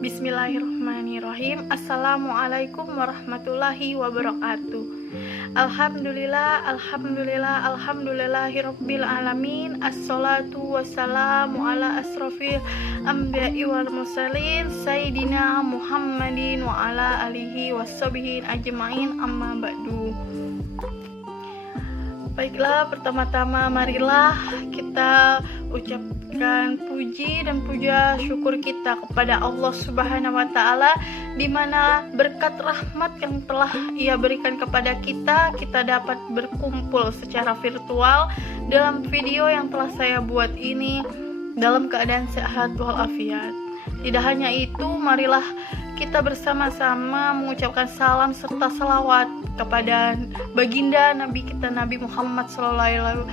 Bismillahirrahmanirrahim. Assalamualaikum warahmatullahi wabarakatuh. Alhamdulillah, alhamdulillah, alhamdulillahirabbil alamin. Assalatu wassalamu ala asrofil anbiya'i wal mursalin sayyidina Muhammadin wa ala alihi washabihi ajmain, amma ba'du. Baiklah, pertama-tama marilah kita ucapkan puji dan puja syukur kita kepada Allah Subhanahu wa taala, di mana berkat rahmat yang telah Ia berikan kepada kita dapat berkumpul secara virtual dalam video yang telah saya buat ini dalam keadaan sehat walafiat. Tidak hanya itu, marilah kita bersama-sama mengucapkan salam serta salawat kepada baginda Nabi kita Nabi Muhammad SAW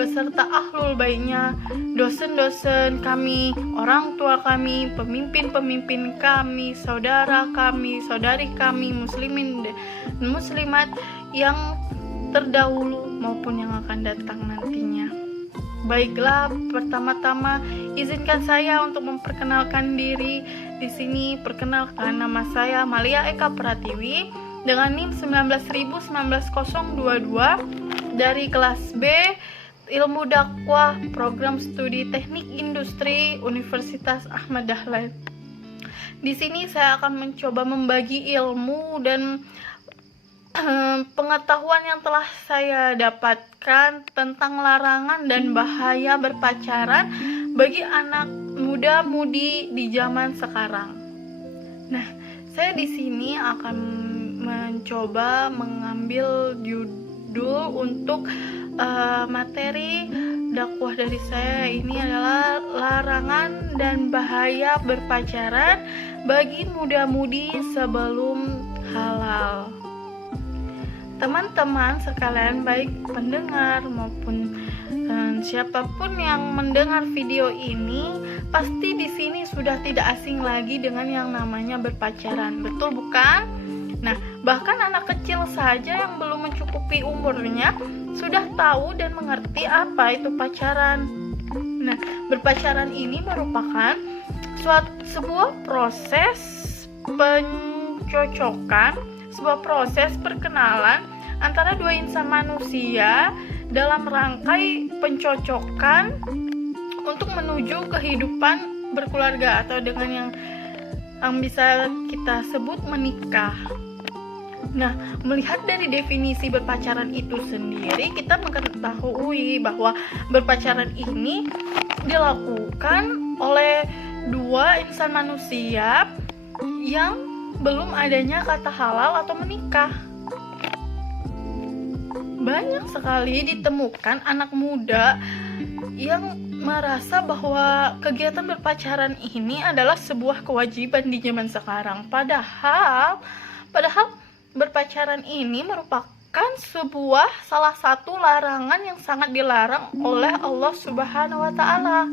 beserta ahlul baitnya, dosen-dosen kami, orang tua kami, pemimpin-pemimpin kami, saudara kami, saudari kami, muslimin dan muslimat yang terdahulu maupun yang akan datang nantinya. Baiklah, pertama-tama izinkan saya untuk memperkenalkan diri di sini. Perkenalkan, nama saya Malia Eka Pratiwi dengan NIM 19.19022 dari kelas B Ilmu Dakwah Program Studi Teknik Industri Universitas Ahmad Dahlan. Di sini saya akan mencoba membagi ilmu dan pengetahuan yang telah saya dapatkan tentang larangan dan bahaya berpacaran bagi anak muda-mudi di zaman sekarang. Nah, saya di sini akan mencoba mengambil judul untuk materi dakwah dari saya ini adalah larangan dan bahaya berpacaran bagi muda-mudi sebelum halal. Teman-teman sekalian, baik pendengar maupun siapapun yang mendengar video ini, pasti di sini sudah tidak asing lagi dengan yang namanya berpacaran. Betul bukan? Nah, bahkan anak kecil saja yang belum mencukupi umurnya sudah tahu dan mengerti apa itu pacaran. Nah, berpacaran ini merupakan sebuah proses pencocokan, sebuah proses perkenalan antara dua insan manusia dalam rangkai pencocokan untuk menuju kehidupan berkeluarga atau dengan yang bisa kita sebut menikah. Nah, melihat dari definisi berpacaran itu sendiri, kita mengetahui bahwa berpacaran ini dilakukan oleh dua insan manusia yang belum adanya kata halal atau menikah. Banyak sekali ditemukan anak muda yang merasa bahwa kegiatan berpacaran ini adalah sebuah kewajiban di zaman sekarang. Padahal berpacaran ini merupakan salah satu larangan yang sangat dilarang oleh Allah Subhanahu wa taala.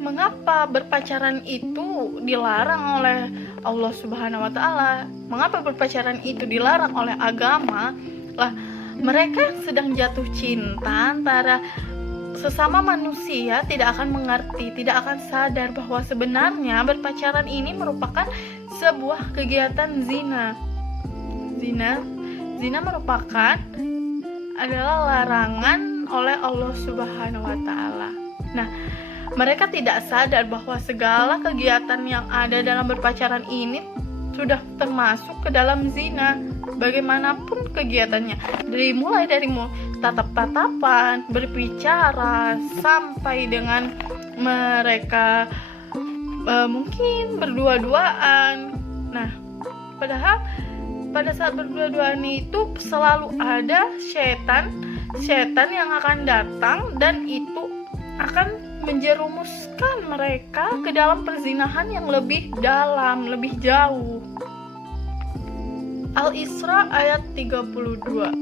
Mengapa berpacaran itu dilarang oleh Allah Subhanahu wa taala? Mengapa berpacaran itu dilarang oleh agama? Lah, mereka yang sedang jatuh cinta antara sesama manusia tidak akan mengerti, tidak akan sadar bahwa sebenarnya berpacaran ini merupakan sebuah kegiatan zina. Zina merupakan adalah larangan oleh Allah Subhanahu wa taala. Nah, mereka tidak sadar bahwa segala kegiatan yang ada dalam berpacaran ini sudah termasuk ke dalam zina. Bagaimanapun kegiatannya, mulai dari tatap-tatapan, berbicara, sampai dengan mereka mungkin berdua-duaan. Nah, padahal pada saat berdua-duaan itu selalu ada setan yang akan datang dan itu akan menjerumuskan mereka ke dalam perzinahan yang lebih dalam, lebih jauh. Al-Isra ayat 32.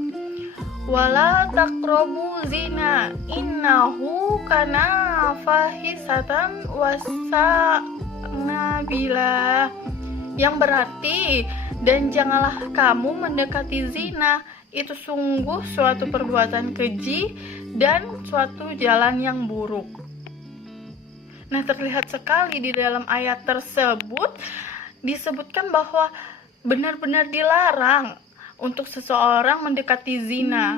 Wala taqrabu zina innahu kana fahisatan wasa'nabila, yang berarti, dan janganlah kamu mendekati zina, itu sungguh suatu perbuatan keji dan suatu jalan yang buruk. Nah, terlihat sekali di dalam ayat tersebut disebutkan bahwa benar-benar dilarang untuk seseorang mendekati zina.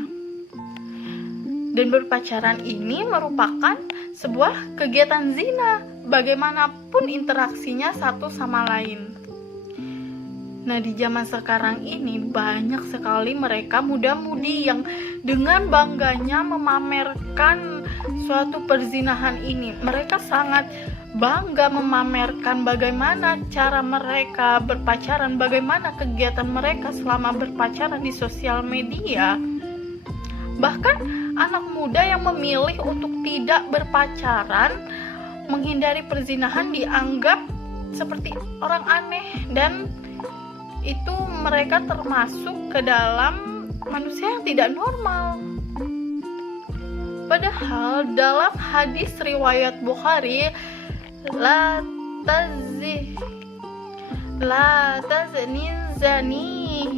Dan berpacaran ini merupakan sebuah kegiatan zina, bagaimanapun interaksinya satu sama lain. Nah, di zaman sekarang ini banyak sekali mereka muda-mudi yang dengan bangganya memamerkan suatu perzinahan ini. Mereka sangat bangga memamerkan bagaimana cara mereka berpacaran, bagaimana kegiatan mereka selama berpacaran di sosial media. Bahkan anak muda yang memilih untuk tidak berpacaran, menghindari perzinahan, dianggap seperti orang aneh, dan itu mereka termasuk ke dalam manusia yang tidak normal. Padahal dalam hadis riwayat Bukhari, la tazni zani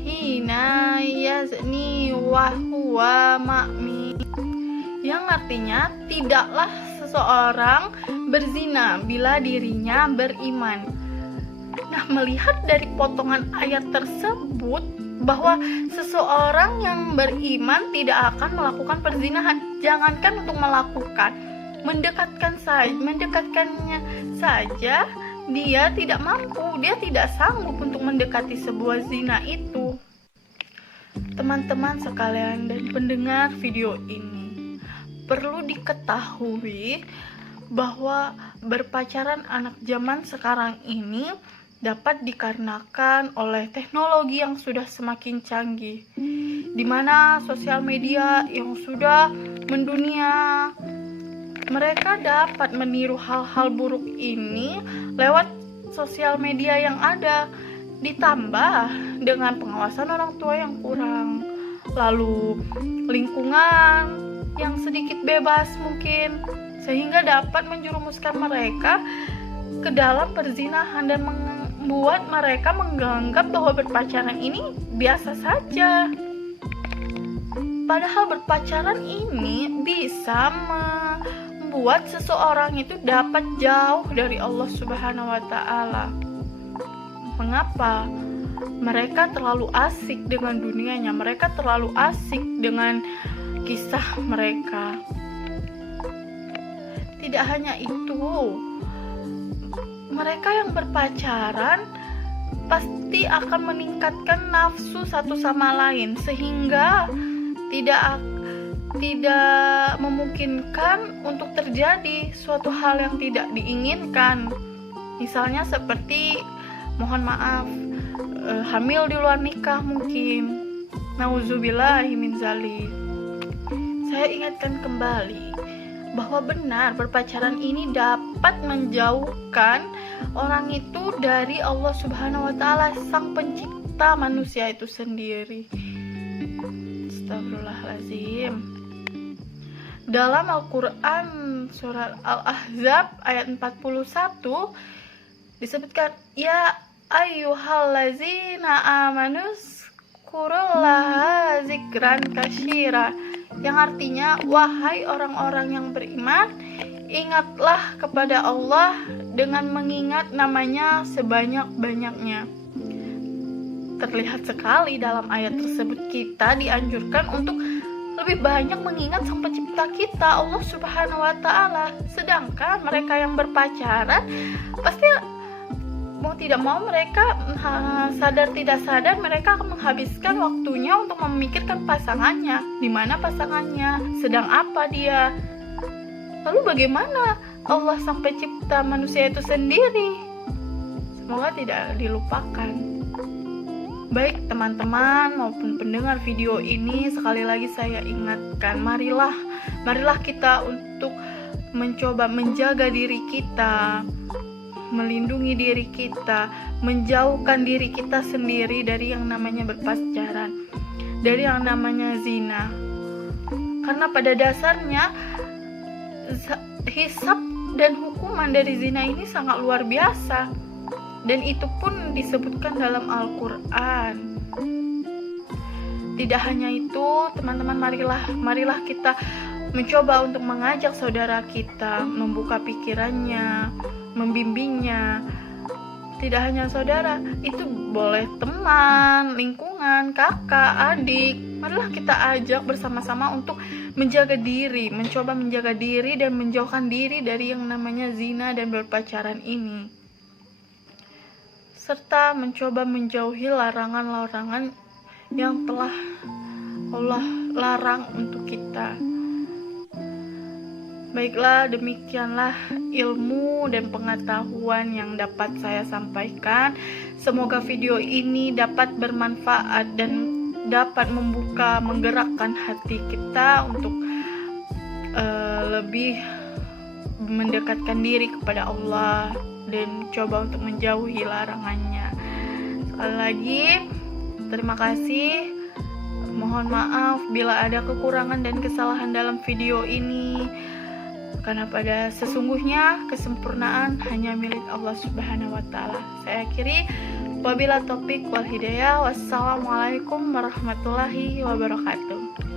hina yazni wa huwa ma'mi, yang artinya tidaklah seseorang berzina bila dirinya beriman. Nah, melihat dari potongan ayat tersebut bahwa seseorang yang beriman tidak akan melakukan perzinahan, jangankan untuk melakukan, mendekatkannya saja dia tidak mampu, dia tidak sanggup untuk mendekati sebuah zina itu. Teman-teman sekalian dan pendengar video ini, perlu diketahui bahwa berpacaran anak zaman sekarang ini dapat dikarenakan oleh teknologi yang sudah semakin canggih, di mana sosial media yang sudah mendunia. Mereka dapat meniru hal-hal buruk ini lewat sosial media yang ada, ditambah dengan pengawasan orang tua yang kurang, lalu lingkungan yang sedikit bebas mungkin, sehingga dapat menjerumuskan mereka ke dalam perzinahan dan membuat mereka menganggap bahwa berpacaran ini biasa saja. Padahal berpacaran ini bisa membuat seseorang itu dapat jauh dari Allah Subhanahu wa Ta'ala. Mengapa? Mereka terlalu asik dengan dunianya, mereka terlalu asik dengan kisah mereka. Tidak hanya itu, mereka yang berpacaran pasti akan meningkatkan nafsu satu sama lain, sehingga tidak memungkinkan untuk terjadi suatu hal yang tidak diinginkan. Misalnya seperti, mohon maaf, hamil di luar nikah mungkin. Nauzubillahi min dzalik. Saya ingatkan kembali bahwa benar berpacaran ini dapat menjauhkan orang itu dari Allah Subhanahu wa Ta'ala, sang pencipta manusia itu sendiri. Astagfirullahaladzim. Dalam Al-Quran surat Al-Ahzab ayat 41 disebutkan, ya ayyuhallazina amanus kurullaha zikran kasyira, yang artinya, wahai orang-orang yang beriman, ingatlah kepada Allah dengan mengingat namanya sebanyak-banyaknya. Terlihat sekali dalam ayat tersebut kita dianjurkan untuk lebih banyak mengingat sang pencipta kita, Allah Subhanahu wa Ta'ala. Sedangkan mereka yang berpacaran pasti mau tidak mau mereka sadar tidak sadar mereka akan menghabiskan waktunya untuk memikirkan pasangannya, di mana pasangannya, sedang apa dia. Lalu bagaimana Allah sang pencipta manusia itu sendiri? Semoga tidak dilupakan. Baik teman-teman maupun pendengar video ini, sekali lagi saya ingatkan, marilah kita untuk mencoba menjaga diri kita, melindungi diri kita, menjauhkan diri kita sendiri dari yang namanya berpacaran, dari yang namanya zina. Karena pada dasarnya hisab dan hukuman dari zina ini sangat luar biasa, dan itu pun disebutkan dalam Al-Quran. Tidak hanya itu, teman-teman, marilah kita mencoba untuk mengajak saudara kita, membuka pikirannya, membimbingnya. Tidak hanya saudara, itu boleh teman, lingkungan, kakak, adik. Marilah kita ajak bersama-sama untuk menjaga diri, mencoba menjaga diri dan menjauhkan diri dari yang namanya zina dan berpacaran ini, serta mencoba menjauhi larangan-larangan yang telah Allah larang untuk kita. Baiklah, demikianlah ilmu dan pengetahuan yang dapat saya sampaikan. Semoga video ini dapat bermanfaat dan dapat menggerakkan hati kita untuk lebih mendekatkan diri kepada Allah dan coba untuk menjauhi larangannya. Sekali lagi, terima kasih. Mohon maaf bila ada kekurangan dan kesalahan dalam video ini, karena pada sesungguhnya kesempurnaan hanya milik Allah Subhanahu wa Ta'ala. Saya akhiri, wabillahi taufik wal hidayah. Wassalamualaikum warahmatullahi wabarakatuh.